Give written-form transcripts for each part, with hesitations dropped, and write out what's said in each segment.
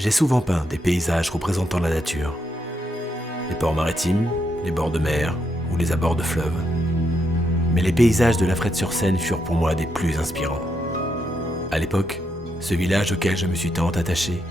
J'ai souvent peint des paysages représentant la nature. Les ports maritimes, les bords de mer ou les abords de fleuves. Mais les paysages de Lafrette-sur-Seine furent pour moi des plus inspirants. À l'époque, ce village auquel je me suis tant attaché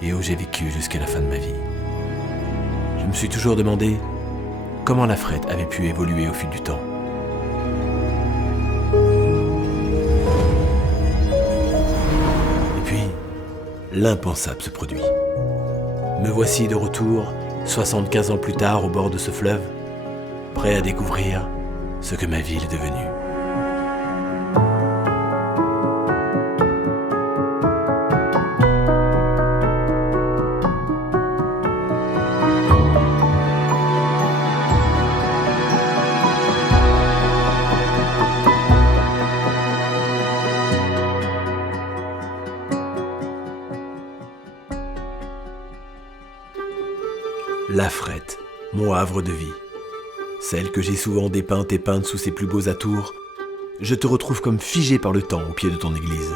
et où j'ai vécu jusqu'à la fin de ma vie. Je me suis toujours demandé comment Lafrette avait pu évoluer au fil du temps. Et puis, l'impensable se produit. Me voici de retour, 75 ans plus tard, au bord de ce fleuve, prêt à découvrir ce que ma ville est devenue. Lafrette, mon havre de vie. Celle que j'ai souvent dépeinte et peinte sous ses plus beaux atours, je te retrouve comme figé par le temps au pied de ton église.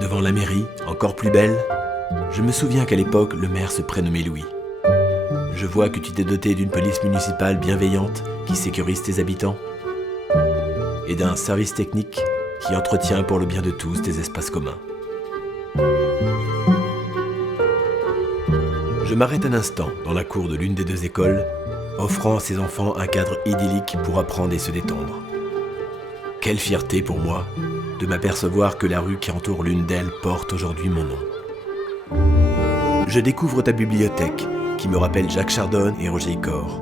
Devant la mairie, encore plus belle, je me souviens qu'à l'époque, le maire se prénommait Louis. Je vois que tu t'es doté d'une police municipale bienveillante qui sécurise tes habitants et d'un service technique qui entretient pour le bien de tous tes espaces communs. Je m'arrête un instant dans la cour de l'une des deux écoles, offrant à ses enfants un cadre idyllique pour apprendre et se détendre. Quelle fierté pour moi de m'apercevoir que la rue qui entoure l'une d'elles porte aujourd'hui mon nom. Je découvre ta bibliothèque qui me rappelle Jacques Chardon et Roger Icor.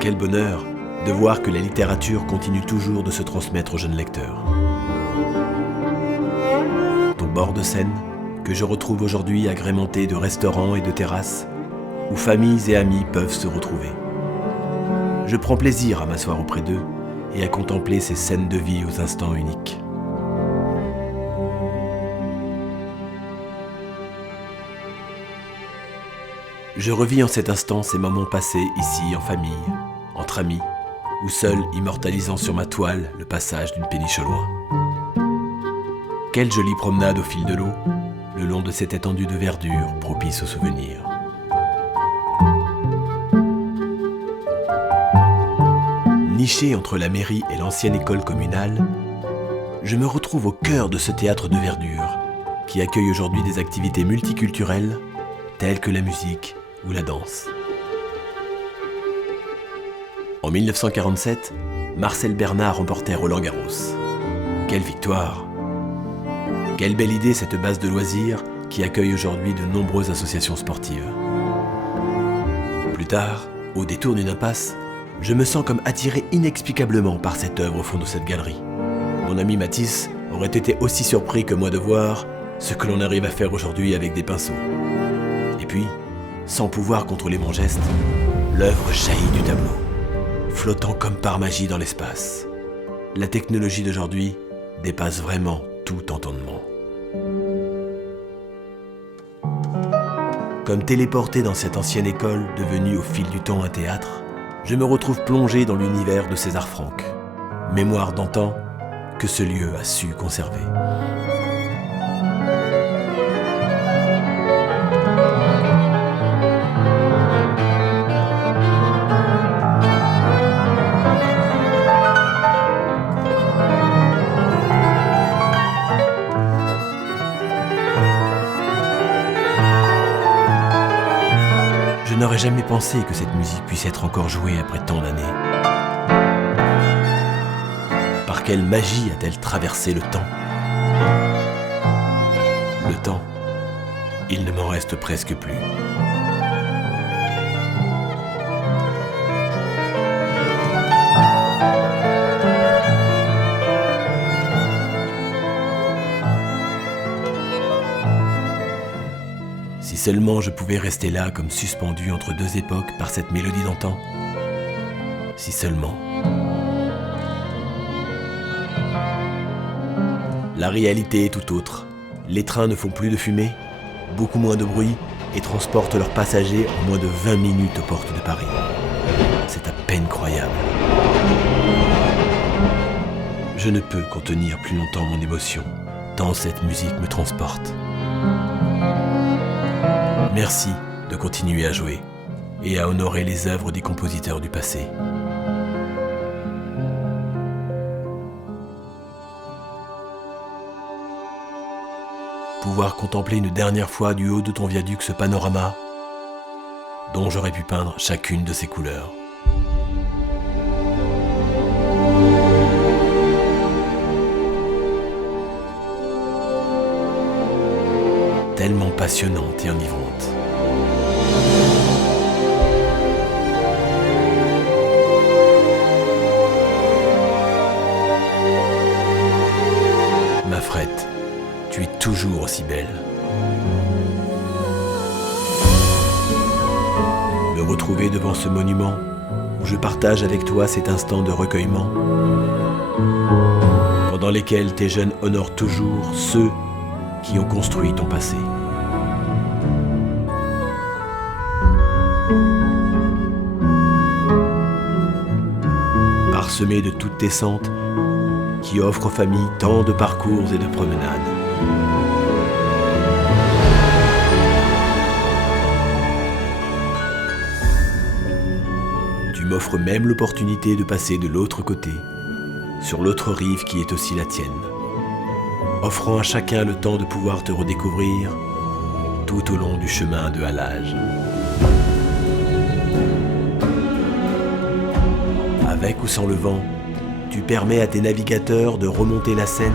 Quel bonheur de voir que la littérature continue toujours de se transmettre aux jeunes lecteurs. Ton bord de Seine, que je retrouve aujourd'hui agrémenté de restaurants et de terrasses, où familles et amis peuvent se retrouver. Je prends plaisir à m'asseoir auprès d'eux et à contempler ces scènes de vie aux instants uniques. Je revis en cet instant ces moments passés ici en famille, entre amis, ou seul immortalisant sur ma toile le passage d'une péniche au loin. Quelle jolie promenade au fil de l'eau, le long de cette étendue de verdure propice aux souvenirs. Niché entre la mairie et l'ancienne école communale, je me retrouve au cœur de ce théâtre de verdure qui accueille aujourd'hui des activités multiculturelles telles que la musique ou la danse. En 1947, Marcel Bernard remportait Roland-Garros. Quelle victoire! Quelle belle idée cette base de loisirs qui accueille aujourd'hui de nombreuses associations sportives. Plus tard, au détour d'une impasse, je me sens comme attiré inexplicablement par cette œuvre au fond de cette galerie. Mon ami Matisse aurait été aussi surpris que moi de voir ce que l'on arrive à faire aujourd'hui avec des pinceaux. Et puis, sans pouvoir contrôler mon geste, l'œuvre jaillit du tableau, flottant comme par magie dans l'espace. La technologie d'aujourd'hui dépasse vraiment tout entendement. Comme téléporté dans cette ancienne école devenue au fil du temps un théâtre, je me retrouve plongé dans l'univers de César Franck, mémoire d'antan que ce lieu a su conserver. Je n'aurais jamais pensé que cette musique puisse être encore jouée après tant d'années. Par quelle magie a-t-elle traversé le temps ? Le temps, il ne m'en reste presque plus. Si seulement je pouvais rester là comme suspendu entre deux époques par cette mélodie d'antan. Si seulement. La réalité est tout autre. Les trains ne font plus de fumée, beaucoup moins de bruit et transportent leurs passagers en moins de 20 minutes aux portes de Paris. C'est à peine croyable. Je ne peux contenir plus longtemps mon émotion, tant cette musique me transporte. Merci de continuer à jouer et à honorer les œuvres des compositeurs du passé. Pouvoir contempler une dernière fois du haut de ton viaduc ce panorama dont j'aurais pu peindre chacune de ses couleurs. Tellement passionnante et enivrante. Mafret, tu es toujours aussi belle. Me retrouver devant ce monument où je partage avec toi cet instant de recueillement, pendant lesquels tes jeunes honorent toujours ceux qui ont construit ton passé. Parsemé de toutes tes sentes qui offrent aux familles tant de parcours et de promenades. Tu m'offres même l'opportunité de passer de l'autre côté, sur l'autre rive qui est aussi la tienne, offrant à chacun le temps de pouvoir te redécouvrir tout au long du chemin de halage. Avec ou sans le vent, tu permets à tes navigateurs de remonter la Seine,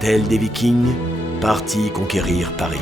tels des Vikings partis conquérir Paris.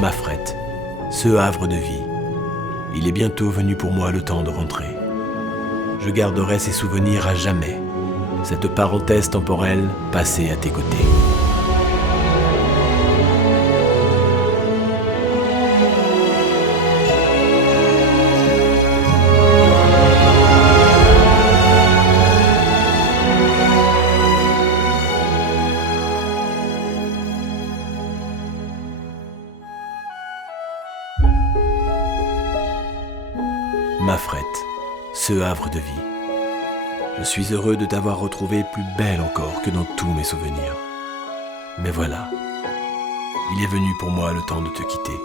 Mafret, ce havre de vie, il est bientôt venu pour moi le temps de rentrer. Je garderai ces souvenirs à jamais, cette parenthèse temporelle passée à tes côtés. Mafret, ce havre de vie. Je suis heureux de t'avoir retrouvée plus belle encore que dans tous mes souvenirs. Mais voilà, il est venu pour moi le temps de te quitter.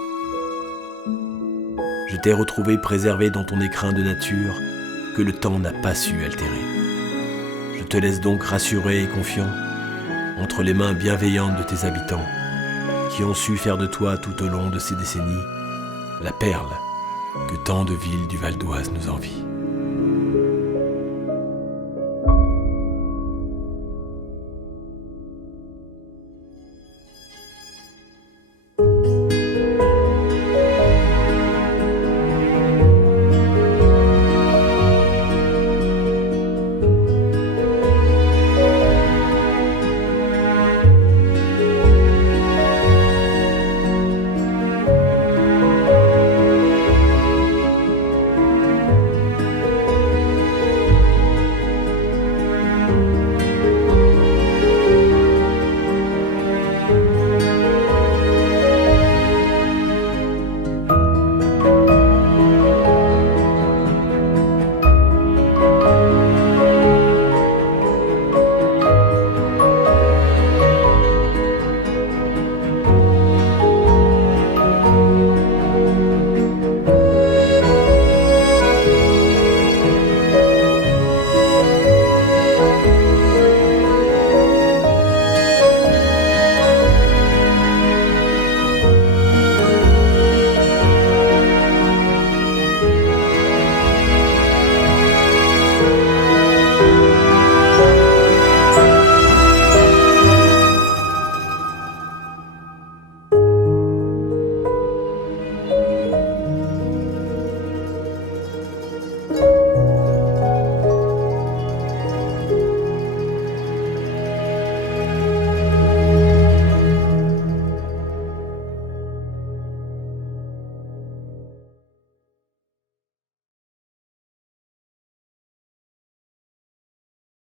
Je t'ai retrouvée préservée dans ton écrin de nature que le temps n'a pas su altérer. Je te laisse donc rassuré et confiant entre les mains bienveillantes de tes habitants qui ont su faire de toi tout au long de ces décennies la perle que tant de villes du Val d'Oise nous envient.